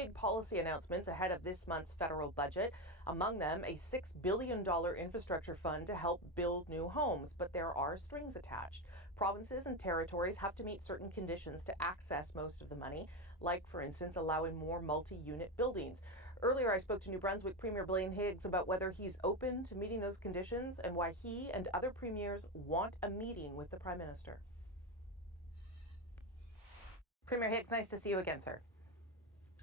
big policy announcements ahead of this month's federal budget. Among them, a $6 billion infrastructure fund to help build new homes. But there are strings attached. Provinces and territories have to meet certain conditions to access most of the money, like, for instance, allowing more multi-unit buildings. Earlier, I spoke to New Brunswick Premier Blaine Higgs about whether he's open to meeting those conditions and why he and other premiers want a meeting with the Prime Minister. Premier Higgs, nice to see you again, sir.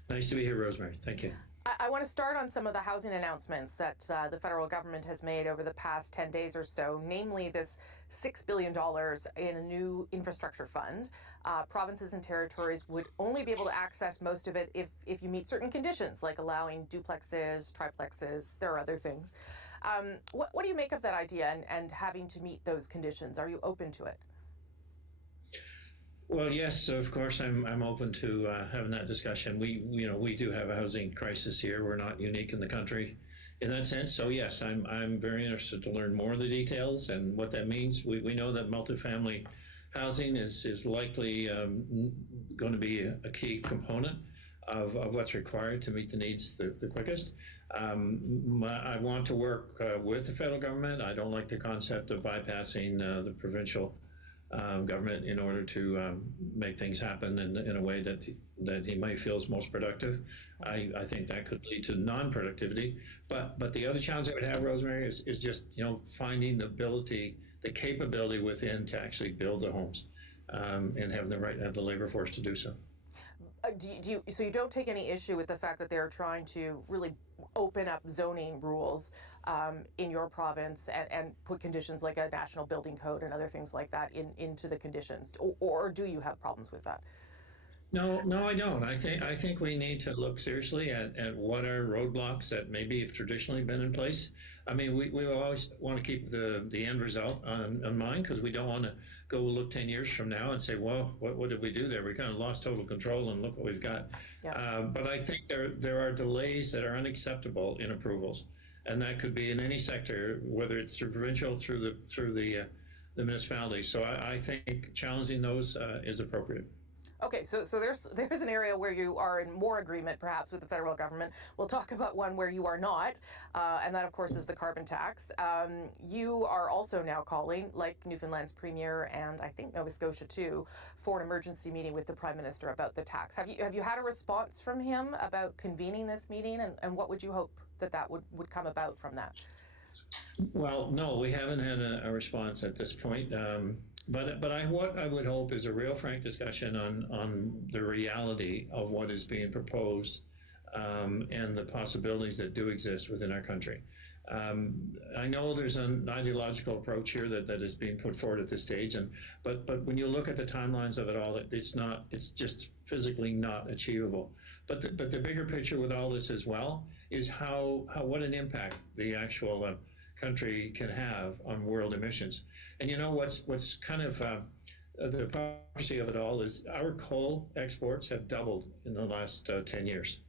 Nice to be here, Rosemary. Thank you. I want to start on some of the housing announcements that the federal government has made over the past 10 days or so, namely this $6 billion in a new infrastructure fund. Provinces and territories would only be able to access most of it if you meet certain conditions, like allowing duplexes, triplexes, there are other things. What do you make of that idea and having to meet those conditions? Are you open to it? Well, yes, of course, I'm open to having that discussion. We do have a housing crisis here. We're not unique in the country in that sense. So yes, I'm very interested to learn more of the details and what that means. We know that multifamily housing is likely going to be a key component of what's required to meet the needs the quickest. I want to work with the federal government. I don't like the concept of bypassing the provincial government in order to make things happen in a way that he might feel is most productive. I think that could lead to non-productivity. But the other challenge I would have, Rosemary, is just finding the capability within to actually build the homes and having the labor force to do so. So you don't take any issue with the fact that they're trying to really open up zoning rules in your province and put conditions like a national building code and other things like that into the conditions, or do you have problems with that? No, I don't. I think we need to look seriously at what are roadblocks that maybe have traditionally been in place. I mean, we always want to keep the end result on mind, because we don't want to go look 10 years from now and say, well, what did we do there? We kind of lost total control and look what we've got. Yeah. But I think there are delays that are unacceptable in approvals, and that could be in any sector, whether it's through provincial, through the municipality. So I think challenging those is appropriate. Okay, so there's an area where you are in more agreement, perhaps, with the federal government. We'll talk about one where you are not, and that, of course, is the carbon tax. You are also now calling, like Newfoundland's premier and I think Nova Scotia too, for an emergency meeting with the Prime Minister about the tax. Have you had a response from him about convening this meeting, and what would you hope that would come about from that? Well, no, we haven't had a response at this point. But what I would hope is a real frank discussion on the reality of what is being proposed and the possibilities that do exist within our country. I know there's an ideological approach here that is being put forward at this stage, but when you look at the timelines of it all, it's just physically not achievable. But the bigger picture with all this as well is what an impact the actual country can have on world emissions. And what's kind of the hypocrisy of it all is our coal exports have doubled in the last 10 years.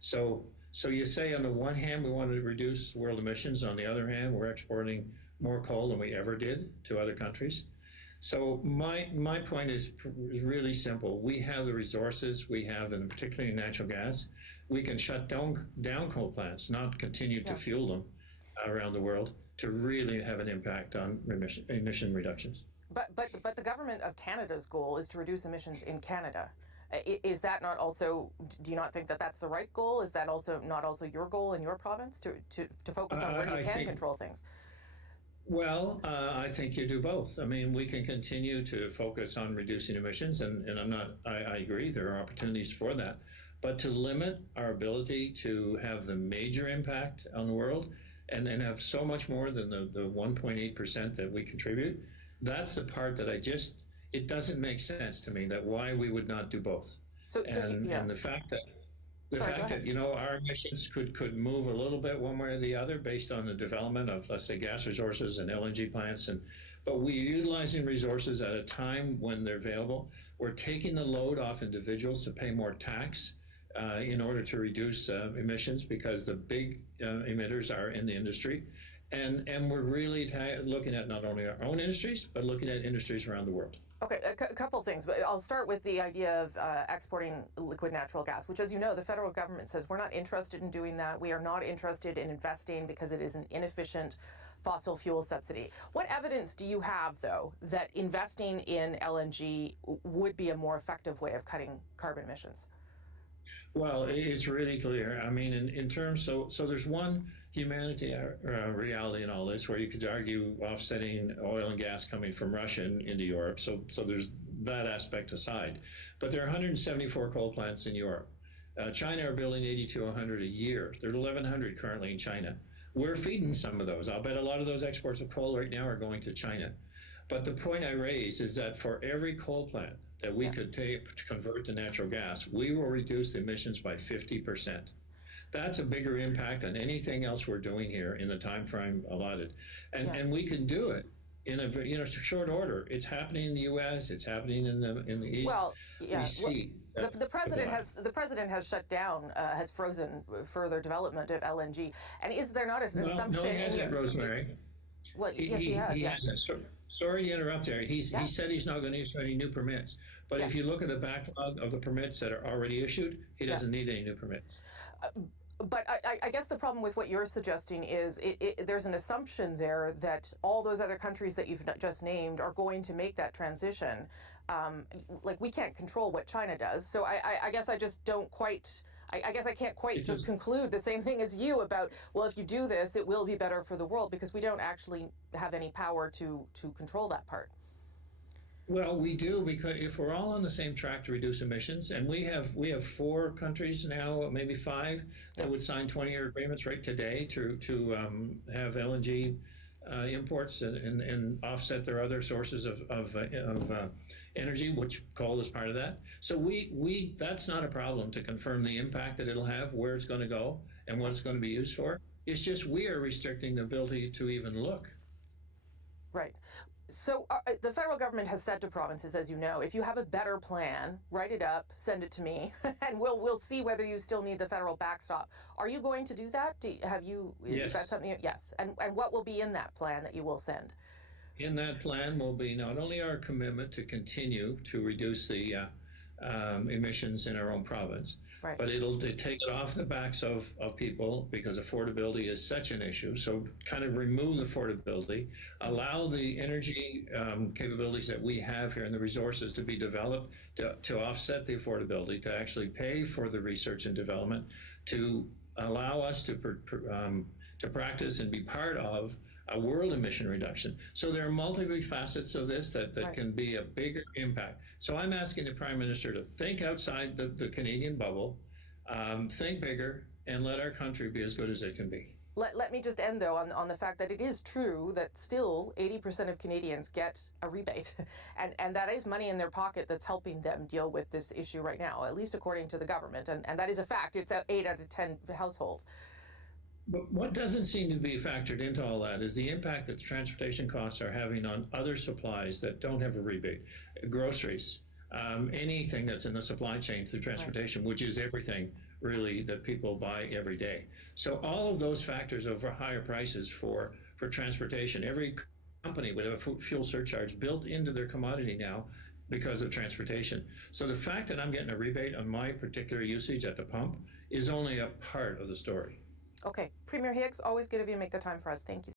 So you say on the one hand we want to reduce world emissions, on the other hand we're exporting more coal than we ever did to other countries. So my point is really simple. We have the resources, we have, and particularly natural gas. We can shut down coal plants, not continue to fuel them around the world, to really have an impact on emission reductions. But the government of Canada's goal is to reduce emissions in Canada. Is that not also? Do you not think that that's the right goal? Is that not also your goal in your province to focus on where you can control things? Well, I think you do both. I mean, we can continue to focus on reducing emissions, and I agree, there are opportunities for that. But to limit our ability to have the major impact on the world and have so much more than the 1.8% that we contribute, that's the part that it doesn't make sense to me, that why we would not do both. And the fact that our emissions could move a little bit one way or the other based on the development of, let's say, gas resources and LNG plants, but we're utilizing resources at a time when they're available. We're taking the load off individuals to pay more tax in order to reduce emissions, because the big emitters are in the industry, and we're really looking at not only our own industries but looking at industries around the world. Okay, a couple things, but I'll start with the idea of exporting liquid natural gas, which, as you know, the federal government says we're not interested in doing that. We are not interested in investing because it is an inefficient fossil fuel subsidy. What evidence do you have, though, that investing in LNG would be a more effective way of cutting carbon emissions? Well, it's really clear. I mean, in terms, so there's one humanity reality in all this where you could argue offsetting oil and gas coming from Russia into Europe. So there's that aspect aside. But there are 174 coal plants in Europe. China are building 80 to 100 a year. There's 1,100 currently in China. We're feeding some of those. I'll bet a lot of those exports of coal right now are going to China. But the point I raised is that for every coal plant that we could take to convert to natural gas, we will reduce the emissions by 50%. That's a bigger impact than anything else we're doing here in the time frame allotted. And we can do it in a short order. It's happening in the US, it's happening in the East. Well, yeah. We see The president has shut down, has frozen further development of LNG. And is there not an assumption? No, he hasn't, Rosemary. Well, yes, he has. He Yeah. hasn't. Sorry to interrupt there. He said he's not going to issue any new permits. But if you look at the backlog of the permits that are already issued, he doesn't need any new permits. But I guess the problem with what you're suggesting is there's an assumption there that all those other countries that you've just named are going to make that transition. Like, we can't control what China does. So I guess I just don't quite... I guess I can't quite just conclude the same thing as you about, well, if you do this, it will be better for the world, because we don't actually have any power to control that part. Well, we do, because if we're all on the same track to reduce emissions, and we have 4 countries now, maybe 5, that would sign 20-year agreements right today to have LNG imports and offset their other sources of energy, which coal is part of that. So we that's not a problem to confirm the impact that it'll have, where it's going to go, and what it's going to be used for. It's just we are restricting the ability to even look. Right. So the federal government has said to provinces, as you know, if you have a better plan, write it up, send it to me, and we'll see whether you still need the federal backstop. Are you going to do that? Yes. Is that something? Yes. And what will be in that plan that you will send? In that plan will be not only our commitment to continue to reduce the emissions in our own province, right, but it'll take it off the backs of people, because affordability is such an issue. So kind of remove the affordability, allow the energy capabilities that we have here and the resources to be developed to offset the affordability, to actually pay for the research and development, to allow us to practice and be part of a world emission reduction. So there are multiple facets of this that right, can be a bigger impact. So I'm asking the Prime Minister to think outside the Canadian bubble, think bigger, and let our country be as good as it can be. Let me just end, though, on the fact that it is true that still 80% of Canadians get a rebate. and that is money in their pocket that's helping them deal with this issue right now, at least according to the government. And that is a fact. It's 8 out of 10 households. But what doesn't seem to be factored into all that is the impact that transportation costs are having on other supplies that don't have a rebate. Groceries, anything that's in the supply chain through transportation, right, which is everything really that people buy every day. So all of those factors over higher prices for transportation, every company would have a fuel surcharge built into their commodity now because of transportation. So the fact that I'm getting a rebate on my particular usage at the pump is only a part of the story. Okay. Premier Higgs, always good of you to make the time for us. Thank you.